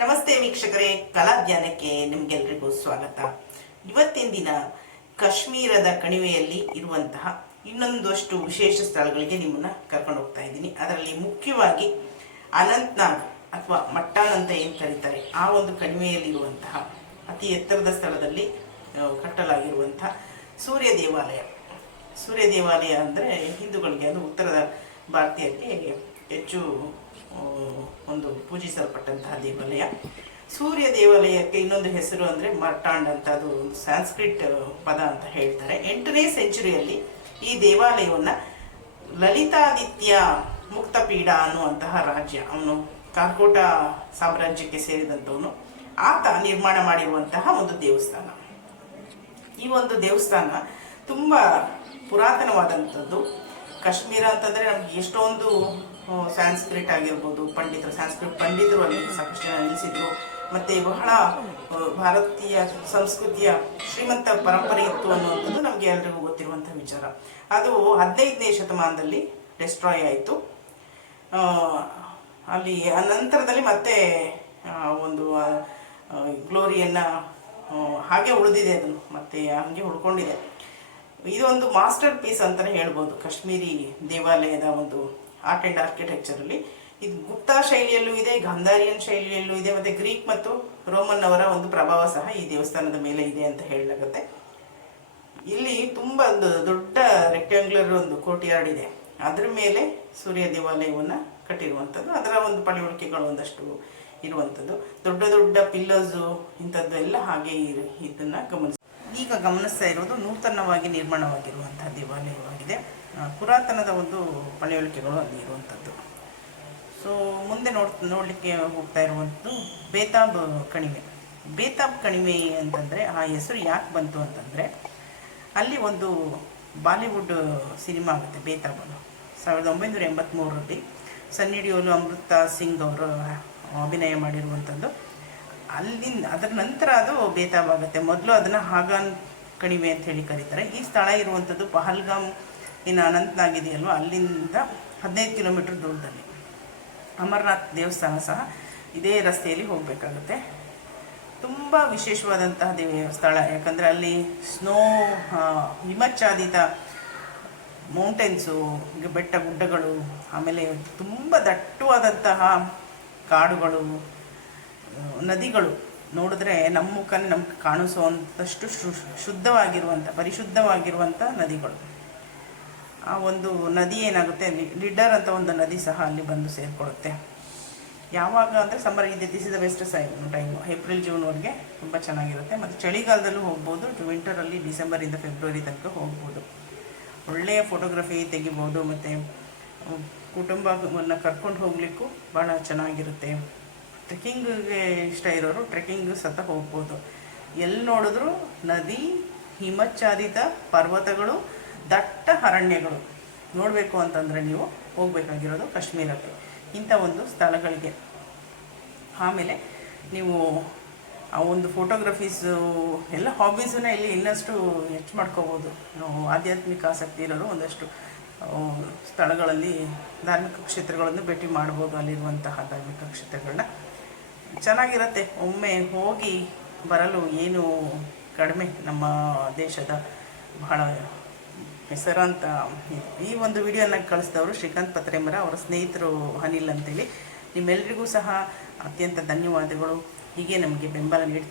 ನಮಸ್ತೆ ವೀಕ್ಷಕರೇ, ಕಲಾಧ್ಯಾನಕ್ಕೆ ನಿಮಗೆಲ್ಲರಿಗೂ ಸ್ವಾಗತ. ಇವತ್ತಿನ ದಿನ ಕಾಶ್ಮೀರದ ಕಣಿವೆಯಲ್ಲಿ ಇರುವಂತಹ ಇನ್ನೊಂದಷ್ಟು ವಿಶೇಷ ಸ್ಥಳಗಳಿಗೆ ನಿಮ್ಮನ್ನ ಕರ್ಕೊಂಡು ಹೋಗ್ತಾ ಇದ್ದೀನಿ. ಅದರಲ್ಲಿ ಮುಖ್ಯವಾಗಿ ಅನಂತ್ನಾಗ್ ಅಥವಾ ಮಟ್ಟಾನ್ ಅಂತ ಏನು ಕರೀತಾರೆ, ಆ ಒಂದು ಕಣಿವೆಯಲ್ಲಿರುವಂತಹ ಅತಿ ಎತ್ತರದ ಸ್ಥಳದಲ್ಲಿ ಕಟ್ಟಲಾಗಿರುವಂತಹ ಸೂರ್ಯ ದೇವಾಲಯ. ಸೂರ್ಯ ದೇವಾಲಯ ಅಂದರೆ ಹಿಂದೂಗಳಿಗೆ ಅದು ಉತ್ತರ ಭಾರತೀಯರಿಗೆ ಹೆಚ್ಚು ಒಂದು ಪೂಜಿಸಲ್ಪಟ್ಟಂತಹ ದೇವಾಲಯ. ಸೂರ್ಯ ದೇವಾಲಯಕ್ಕೆ ಇನ್ನೊಂದು ಹೆಸರು ಅಂದರೆ ಮರ್ಟಾಂಡ್ ಅಂತ, ಅದು ಒಂದು ಸಂಸ್ಕೃತ ಪದ ಅಂತ ಹೇಳ್ತಾರೆ. 8ನೇ ಸೆಂಚುರಿಯಲ್ಲಿ ಈ ದೇವಾಲಯವನ್ನು ಲಲಿತಾದಿತ್ಯ ಮುಕ್ತಪೀಡ ಅನ್ನುವಂತಹ ರಾಜ್ಯ, ಅವನು ಕಾರ್ಕೋಟ ಸಾಮ್ರಾಜ್ಯಕ್ಕೆ ಸೇರಿದಂಥವನು, ಆತ ನಿರ್ಮಾಣ ಮಾಡಿರುವಂತಹ ಒಂದು ದೇವಸ್ಥಾನ. ಈ ಒಂದು ದೇವಸ್ಥಾನ ತುಂಬ ಪುರಾತನವಾದಂಥದ್ದು. ಕಾಶ್ಮೀರ ಅಂತಂದರೆ ನಮ್ಗೆ ಎಷ್ಟೊಂದು ಸಂಸ್ಕೃತ ಆಗಿರ್ಬೋದು, ಸಂಸ್ಕೃತ ಪಂಡಿತರು ಅಲ್ಲಿ ಸಾಕಷ್ಟು ಜನ ನಿಲ್ಲಿಸಿದ್ರು. ಮತ್ತು ಬಹಳ ಭಾರತೀಯ ಸಂಸ್ಕೃತಿಯ ಶ್ರೀಮಂತ ಪರಂಪರೆ ಇತ್ತು ಅನ್ನುವಂಥದ್ದು ನಮಗೆ ಎಲ್ರಿಗೂ ಗೊತ್ತಿರುವಂಥ ವಿಚಾರ. ಅದು 15ನೇ ಶತಮಾನದಲ್ಲಿ ಡೆಸ್ಟ್ರಾಯ್ ಆಯಿತು. ಅಲ್ಲಿ ನಂತರದಲ್ಲಿ ಮತ್ತೆ ಒಂದು ಗ್ಲೋರಿಯನ್ನು ಹಾಗೆ ಉಳಿದಿದೆ, ಅದನ್ನು ಮತ್ತೆ ಹಾಗೆ ಉಳ್ಕೊಂಡಿದೆ. ಇದೊಂದು ಮಾಸ್ಟರ್ ಪೀಸ್ ಅಂತಲೇ ಹೇಳ್ಬೋದು ಕಾಶ್ಮೀರಿ ದೇವಾಲಯದ ಒಂದು ಆರ್ಟ್ ಆ್ಯಂಡ್ ಆರ್ಕಿಟೆಕ್ಚರಲ್ಲಿ. ಇದು ಗುಪ್ತಾ ಶೈಲಿಯಲ್ಲೂ ಇದೆ, ಗಾಂಧಾರಿಯನ್ ಶೈಲಿಯಲ್ಲೂ ಇದೆ, ಮತ್ತು ಗ್ರೀಕ್ ಮತ್ತು ರೋಮನ್ ಅವರ ಒಂದು ಪ್ರಭಾವ ಸಹ ಈ ದೇವಸ್ಥಾನದ ಮೇಲೆ ಇದೆ ಅಂತ ಹೇಳಲಾಗುತ್ತೆ. ಇಲ್ಲಿ ತುಂಬ ಒಂದು ದೊಡ್ಡ ರೆಕ್ಟ್ಯಾಂಗ್ಯುಲರ್ ಒಂದು ಕೋರ್ಟ್ಯಾರ್ಡ್ ಇದೆ, ಅದರ ಮೇಲೆ ಸೂರ್ಯ ದೇವಾಲಯವನ್ನು ಕಟ್ಟಿರುವಂಥದ್ದು. ಅದರ ಒಂದು ಪಳೆಯುಳಿಕೆಗಳು ಒಂದಷ್ಟು ಇರುವಂಥದ್ದು, ದೊಡ್ಡ ದೊಡ್ಡ ಪಿಲ್ಲರ್ಸು ಇಂಥದ್ದು ಎಲ್ಲ ಹಾಗೆ ಇದನ್ನು ಈಗ ಗಮನಿಸ್ತಾ ಇರೋದು ನೂತನವಾಗಿ ನಿರ್ಮಾಣವಾಗಿರುವಂತಹ ದೇವಾಲಯವಾಗಿದೆ. ಪುರಾತನದ ಒಂದು ಪಳೆಯುಳಿಕೆಗಳು ಅಲ್ಲಿ ಇರುವಂಥದ್ದು. ಸೊ ಮುಂದೆ ನೋಡಲಿಕ್ಕೆ ಹೋಗ್ತಾ ಇರುವಂಥದ್ದು ಬೇತಾಬ್ ಕಣಿವೆ. ಬೇತಾಬ್ ಕಣಿವೆ ಅಂತಂದರೆ ಆ ಹೆಸರು ಯಾಕೆ ಬಂತು ಅಂತಂದರೆ, ಅಲ್ಲಿ ಒಂದು ಬಾಲಿವುಡ್ ಸಿನಿಮಾ ಆಗುತ್ತೆ ಬೇತಾಬ್. 1983ರಲ್ಲಿ ಸನ್ನಿ ಡಿಯೋಲ್, ಅಮೃತಾ ಸಿಂಗ್ ಅವರು ಅಭಿನಯ ಮಾಡಿರುವಂಥದ್ದು. ಅದರ ನಂತರ ಅದು ಬೇತಾಬ್ ಆಗುತ್ತೆ. ಮೊದಲು ಅದನ್ನು ಹಾಗಾನ್ ಕಣಿವೆ ಅಂತ ಹೇಳಿ ಕರೀತಾರೆ. ಈ ಸ್ಥಳ ಇರುವಂಥದ್ದು ಪಹಲ್ಗಾಮ್ ಇನ್ನು ಅನಂತ್ನಾಗ್ ಇದೆಯಲ್ವ, ಅಲ್ಲಿಂದ 15 ಕಿಲೋಮೀಟರ್ ದೂರದಲ್ಲಿ. ಅಮರನಾಥ್ ದೇವಸ್ಥಾನ ಸಹ ಇದೇ ರಸ್ತೆಯಲ್ಲಿ ಹೋಗಬೇಕಾಗುತ್ತೆ. ತುಂಬ ವಿಶೇಷವಾದಂತಹ ಸ್ಥಳ, ಯಾಕಂದರೆ ಅಲ್ಲಿ ಸ್ನೋ ಹಿಮಚ್ಛಾದಿತ ಮೌಂಟೇನ್ಸು, ಬೆಟ್ಟ ಗುಡ್ಡಗಳು, ಆಮೇಲೆ ತುಂಬ ದಟ್ಟವಾದಂತಹ ಕಾಡುಗಳು, ನದಿಗಳು ನೋಡಿದ್ರೆ ನಮ್ಮ ಮುಖನೇ ನಮ್ಗೆ ಕಾಣಿಸುವಂಥಷ್ಟು ಪರಿಶುದ್ಧವಾಗಿರುವಂಥ ನದಿಗಳು. ಆ ಒಂದು ನದಿ ಏನಾಗುತ್ತೆ, ಲಿಡರ್ ಅಂತ ಒಂದು ನದಿ ಸಹ ಅಲ್ಲಿ ಬಂದು ಸೇರಿಕೊಳ್ಳುತ್ತೆ. ಯಾವಾಗ ಅಂದರೆ ಸಮ್ಮರ್ ಇದೆ, this is the best time, April ಜೂನ್ವರೆಗೆ ತುಂಬ ಚೆನ್ನಾಗಿರುತ್ತೆ. ಮತ್ತು ಚಳಿಗಾಲದಲ್ಲೂ ಹೋಗ್ಬೋದು, ವಿಂಟರಲ್ಲಿ ಡಿಸೆಂಬರಿಂದ ಫೆಬ್ರವರಿ ತನಕ ಹೋಗ್ಬೋದು. ಒಳ್ಳೆಯ ಫೋಟೋಗ್ರಫಿ ತೆಗಿಬೋದು, ಮತ್ತು ಕುಟುಂಬವನ್ನು ಕರ್ಕೊಂಡು ಹೋಗಲಿಕ್ಕೂ ಭಾಳ ಚೆನ್ನಾಗಿರುತ್ತೆ. ಟ್ರೆಕ್ಕಿಂಗ್ಗೆ ಇಷ್ಟ ಇರೋರು ಟ್ರೆಕ್ಕಿಂಗ್ ಸಹ ಹೋಗ್ಬೋದು. ಎಲ್ಲಿ ನೋಡಿದ್ರೂ ನದಿ, ಹಿಮಚ್ಛಾದಿತ ಪರ್ವತಗಳು, ದಟ್ಟ ಅರಣ್ಯಗಳು. ನೋಡಬೇಕು ಅಂತಂದರೆ ನೀವು ಹೋಗಬೇಕಾಗಿರೋದು ಕಾಶ್ಮೀರಕ್ಕೆ, ಇಂಥ ಒಂದು ಸ್ಥಳಗಳಿಗೆ. ಆಮೇಲೆ ನೀವು ಆ ಒಂದು ಫೋಟೋಗ್ರಫೀಸು ಎಲ್ಲ ಹಾಬೀಸನ್ನ ಇಲ್ಲಿ ಇನ್ನಷ್ಟು ಹೆಚ್ಚು ಮಾಡ್ಕೋಬೋದು. ಆಧ್ಯಾತ್ಮಿಕ ಆಸಕ್ತಿ ಇರೋರು ಒಂದಷ್ಟು ಸ್ಥಳಗಳಲ್ಲಿ ಧಾರ್ಮಿಕ ಕ್ಷೇತ್ರಗಳನ್ನು ಭೇಟಿ ಮಾಡ್ಬೋದು. ಅಲ್ಲಿರುವಂತಹ ಧಾರ್ಮಿಕ ಕ್ಷೇತ್ರಗಳನ್ನ ಚೆನ್ನಾಗಿರುತ್ತೆ. ಒಮ್ಮೆ ಹೋಗಿ ಬರಲು ಏನು ಕಡಿಮೆ. ನಮ್ಮ ದೇಶದ ಬಹಳ ಹೆಸರಾಂತ ಈ ಒಂದು ವಿಡಿಯೋನ ಕಳಿಸಿದವರು ಶ್ರೀಕಾಂತ್ ಪತ್ರೇಮರ, ಅವರ ಸ್ನೇಹಿತರು ಅನಿಲ್ ಅಂತೇಳಿ. ನಿಮ್ಮೆಲ್ಲರಿಗೂ ಸಹ ಅತ್ಯಂತ ಧನ್ಯವಾದಗಳು. ಹೀಗೆ ನಮಗೆ ಬೆಂಬಲ ನೀಡಿ